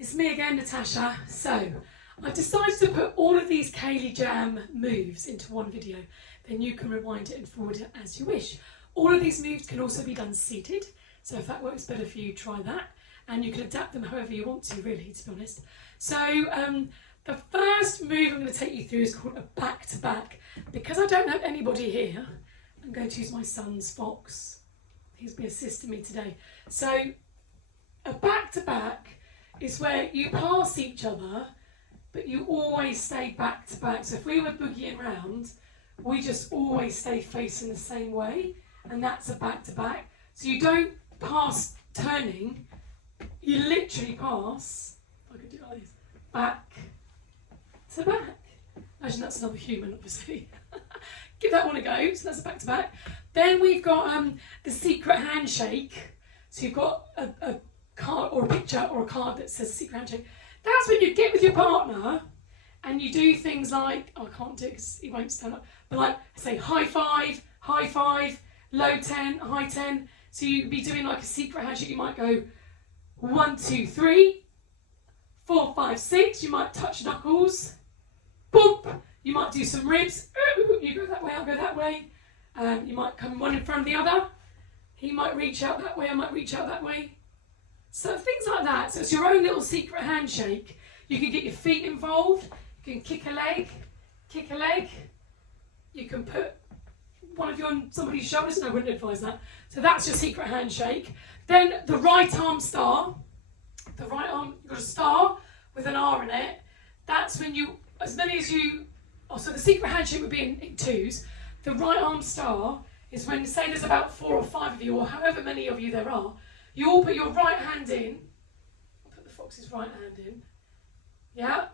It's me again, Natasha. So, I've decided to put all of these Ceilidh Jam moves into one video. Then you can rewind it and forward it as you wish. All of these moves can also be done seated. So if that works better for you, try that. And you can adapt them however you want to, really, to be honest. So, the first move I'm going to take you through is called a back-to-back. Because I don't have anybody here, I'm going to use my son's Fox. He's been assisting me today. So, a back-to-back is where you pass each other, but you always stay back-to-back. So if we were boogieing round, we just always stay facing the same way, and that's a back-to-back. So you don't pass turning, you literally pass, if I could do it like this, back to back. Imagine that's another human, obviously. Give that one a go, so that's a back-to-back. Then we've got the secret handshake. So you've got a card or a picture or a card that says secret handshake. That's when you get with your partner and you do things like, oh, I can't do it because he won't stand up, but like say high five, low 10, high 10. So you'd be doing like a secret handshake. You might go 1, 2, 3, 4, 5, 6. You might touch knuckles. Boop. You might do some ribs. You go that way, I'll go that way. You might come one in front of the other. He might reach out that way, I might reach out that way. So things like that. So it's your own little secret handshake. You can get your feet involved. You can kick a leg. You can put one of you on somebody's shoulders. No, I wouldn't advise that. So that's your secret handshake. Then the right arm star. The right arm, you've got a star with an R in it. That's when you, as many as you, oh, so the secret handshake would be in twos. The right arm star is when, say there's about 4 or 5 of you, or however many of you there are, you all put your right hand in. I'll put the fox's right hand in. Yeah?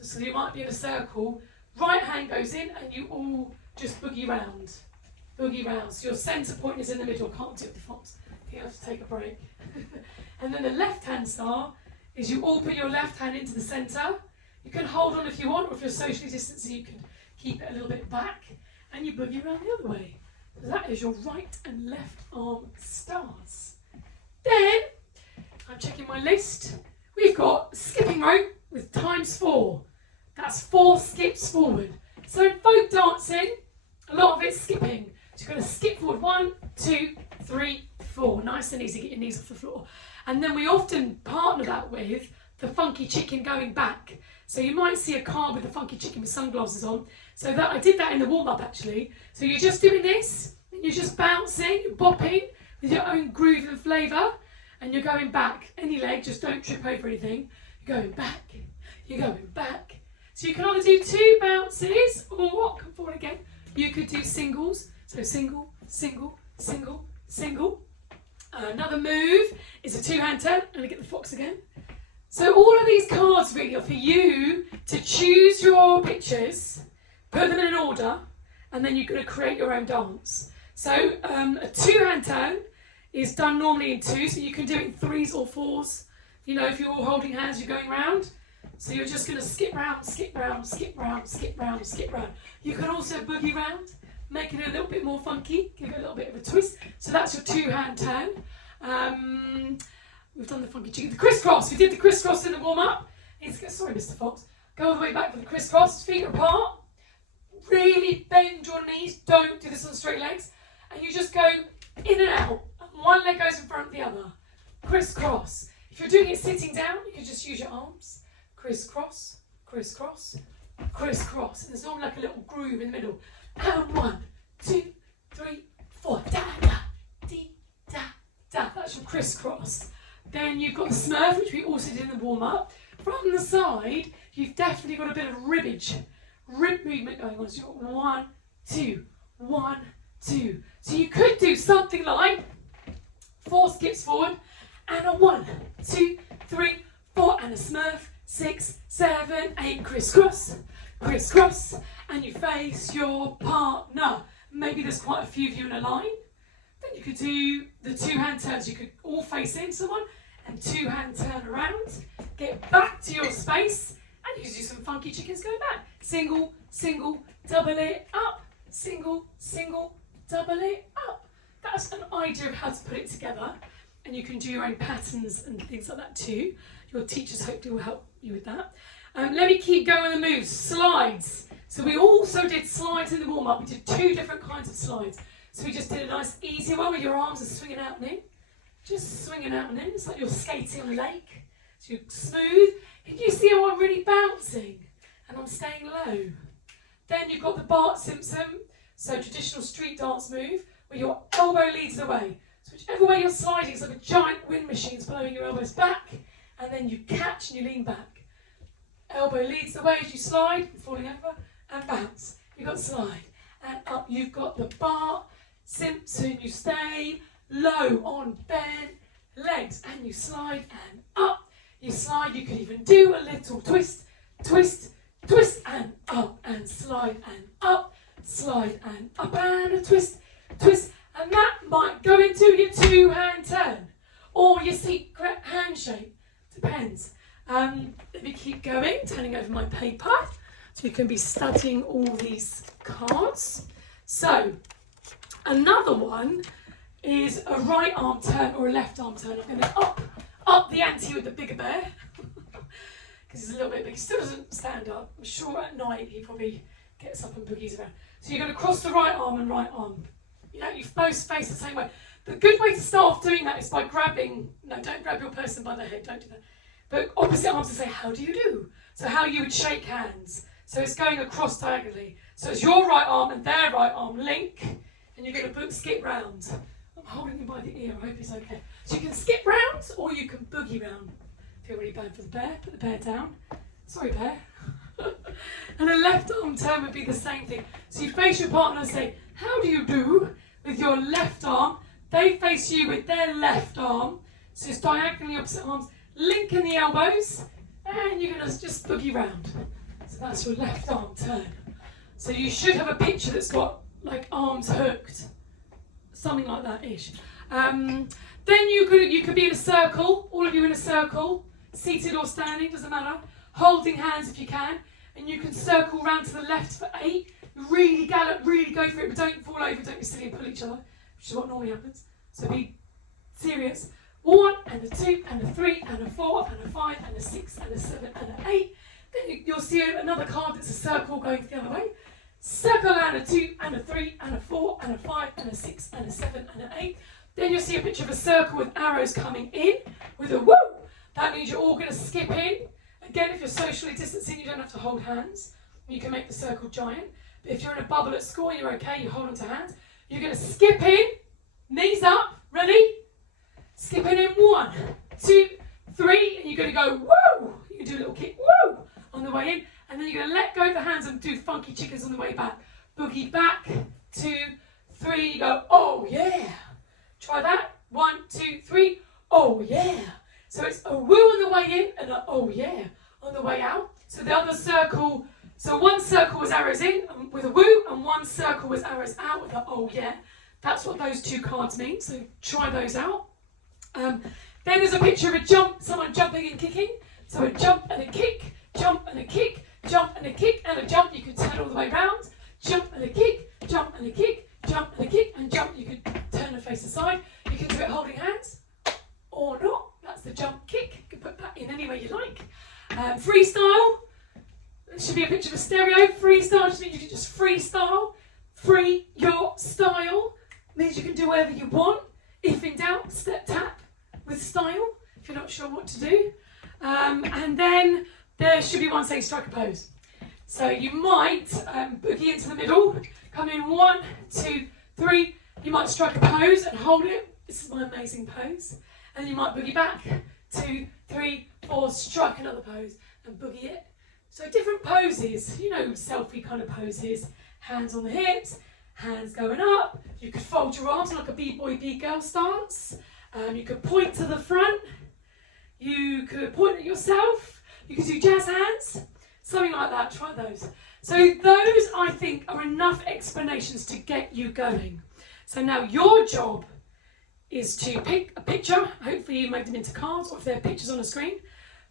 So you might be in a circle. Right hand goes in and you all just boogie round. Boogie round. So your centre point is in the middle. Can't do it with the fox. You have to take a break. And then the left hand star is you all put your left hand into the centre. You can hold on if you want, or if you're socially distanced, so you can keep it a little bit back. And you boogie around the other way. So that is your right and left arm stars. Then, I'm checking my list. We've got skipping rope with ×4. That's 4 skips forward. So in folk dancing, a lot of it's skipping. So you're going to skip forward 1, 2, 3, 4. Nice and easy, get your knees off the floor. And then we often partner that with the funky chicken going back. So you might see a car with the funky chicken with sunglasses on. So that I did that in the warm-up actually. So you're just doing this, and you're just bouncing, you're bopping with your own groove and flavour, and you're going back. Any leg, just don't trip over anything. You're going back, you're going back. So you can either do 2 bounces, or come forward again. You could do singles. So single, single, single, single. Another move is a 2-hand turn. I'm gonna get the fox again. So all of these cards really are for you to choose your pictures, put them in an order, and then you're going to create your own dance. So a 2-hand turn is done normally in 2s, but you can do it in 3s or 4s. You know, if you're all holding hands, you're going round. So you're just going to skip round, skip round, skip round, skip round, skip round. You can also boogie round, make it a little bit more funky, give it a little bit of a twist. So that's your 2-hand turn. We've done the funky chicken. The crisscross. We did the crisscross in the warm-up. Sorry, Mr. Fox. Go all the way back for the crisscross. Feet are apart. Really bend your knees. Don't do this on straight legs. And you just go in and out. And one leg goes in front of the other. Crisscross. If you're doing it sitting down, you can just use your arms. Crisscross, crisscross, crisscross. And there's normally like a little groove in the middle. And 1, 2, 3, 4. Da, da, dee, da, da. That's your crisscross. Then you've got the smurf, which we also did in the warm-up. From the side, you've definitely got a bit of rib movement going on. So you've got 1, 2, 1, 2. So you could do something like 4 skips forward, and a 1, 2, 3, 4, and a smurf, 6, 7, 8, crisscross, crisscross, and you face your partner. Maybe there's quite a few of you in a line. Then you could do the 2-hand turns. You could all face in someone and 2-hand turn around. Get back to your space and you do some funky chickens going back. Single, single, double it up. Single, single, double it up. That's an idea of how to put it together. and you can do your own patterns and things like that too. Your teachers hopefully will help you with that. Let me keep going with the moves. Slides. So we also did slides in the warm-up. We did 2 different kinds of slides. So we just did a nice easy one where your arms are swinging out and in. Just swinging out and in. It's like you're skating on a lake. So you're smooth. Can you see how I'm really bouncing? And I'm staying low. Then you've got the Bart Simpson. So traditional street dance move where your elbow leads the way. So whichever way you're sliding, it's like a giant wind machine blowing your elbows back. And then you catch and you lean back. Elbow leads the way as you slide, falling over, and bounce. You've got slide. And up you've got the Bart Simpson. You stay low on bent legs. And you slide and up. You slide. You can even do a little twist, twist, twist, and up. And slide and up. Slide and up. And a twist, twist. And that might go into your 2-hand turn. Or your secret handshake. Depends. Let me keep going, turning over my paper, so you can be studying all these cards. So, another one is a right arm turn or a left arm turn. I'm going to up the ante with the bigger bear, because he's a little bit big. He still doesn't stand up. I'm sure at night he probably gets up and boogies around. So you're going to cross the right arm and right arm. You know, you both face the same way. The good way to start off doing that is by grabbing, no, don't grab your person by the head, don't do that. But opposite arms to say, how do you do? So how you would shake hands. So it's going across diagonally. So it's your right arm and their right arm link, and you're going to skip round. I'm holding you by the ear, I hope it's okay. So you can skip round, or you can boogie round. Feel really bad for the bear, put the bear down. Sorry, bear. And a left arm turn would be the same thing. So you face your partner and say, how do you do? With your left arm. They face you with their left arm. So it's diagonally opposite arms. Linking the elbows, and you're going to just boogie round. So that's your left arm turn. So you should have a picture that's got like arms hooked, something like that ish. Then you could be in a circle, all of you in a circle, seated or standing, doesn't matter. Holding hands if you can, and you can circle round to the left for 8. Really gallop, really go for it, but don't fall over, don't be silly and pull each other, which is what normally happens. So be serious. 1 and a 2 and a 3 and a 4 and a 5 and a 6 and a 7 and an 8. Then you'll see another card that's a circle going the other way. Circle and a 2 and a 3 and a 4 and a 5 and a 6 and a 7 and an 8. Then you'll see a picture of a circle with arrows coming in with a woo. That means you're all going to skip in. Again, if you're socially distancing, you don't have to hold hands. You can make the circle giant. But if you're in a bubble at school, you're okay, you hold on to hands. You're going to skip in, knees up, ready? Skipping in 1, 2, 3, and you're going to go woo. You can do a little kick woo on the way in, and then you're going to let go of the hands and do funky chickens on the way back. Boogie back, 2, 3. You go oh yeah. Try that. 1, 2, 3. Oh yeah. So it's a woo on the way in and a oh yeah on the way out. So the other circle. So one circle was arrows in with a woo, and one circle was arrows out with a oh yeah. That's what those 2 cards mean. So try those out. Then there's a picture of a jump, someone jumping and kicking. So a jump and a kick, jump and a kick, jump and a kick and a jump. You can turn all the way round. Jump and a kick, jump and a kick, jump and a kick and jump. You can turn and face aside. You can do it holding hands or not. That's the jump kick. You can put that in any way you like. Freestyle. There should be a picture of a stereo. Freestyle just means you can just freestyle. Free your style means you can do whatever you want. If in doubt, step tap with style, if you're not sure what to do. And then there should be one saying strike a pose. So you might boogie into the middle, come in 1, 2, 3. You might strike a pose and hold it. This is my amazing pose. And you might boogie back, 2, 3, 4, strike another pose and boogie it. So different poses, you know, selfie kind of poses. Hands on the hips, hands going up. You could fold your arms like a b-boy, b-girl stance. You could point to the front. You could point at yourself. You could do jazz hands. Something like that. Try those. So those, I think, are enough explanations to get you going. So now your job is to pick a picture. Hopefully you made them into cards, or if they're pictures on a screen,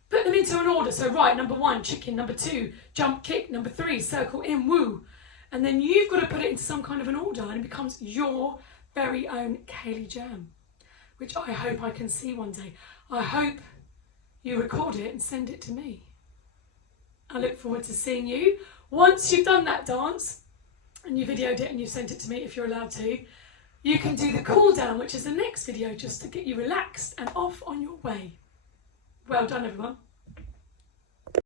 put them into an order. So right, number 1, chicken. Number 2, jump, kick. Number 3, circle in, woo. And then you've got to put it into some kind of an order, and it becomes your very own Ceilidh Jam. which I hope I can see one day. I hope you record it and send it to me. I look forward to seeing you. Once you've done that dance and you videoed it and you sent it to me, if you're allowed to, you can do the cool down, which is the next video, just to get you relaxed and off on your way. Well done, everyone.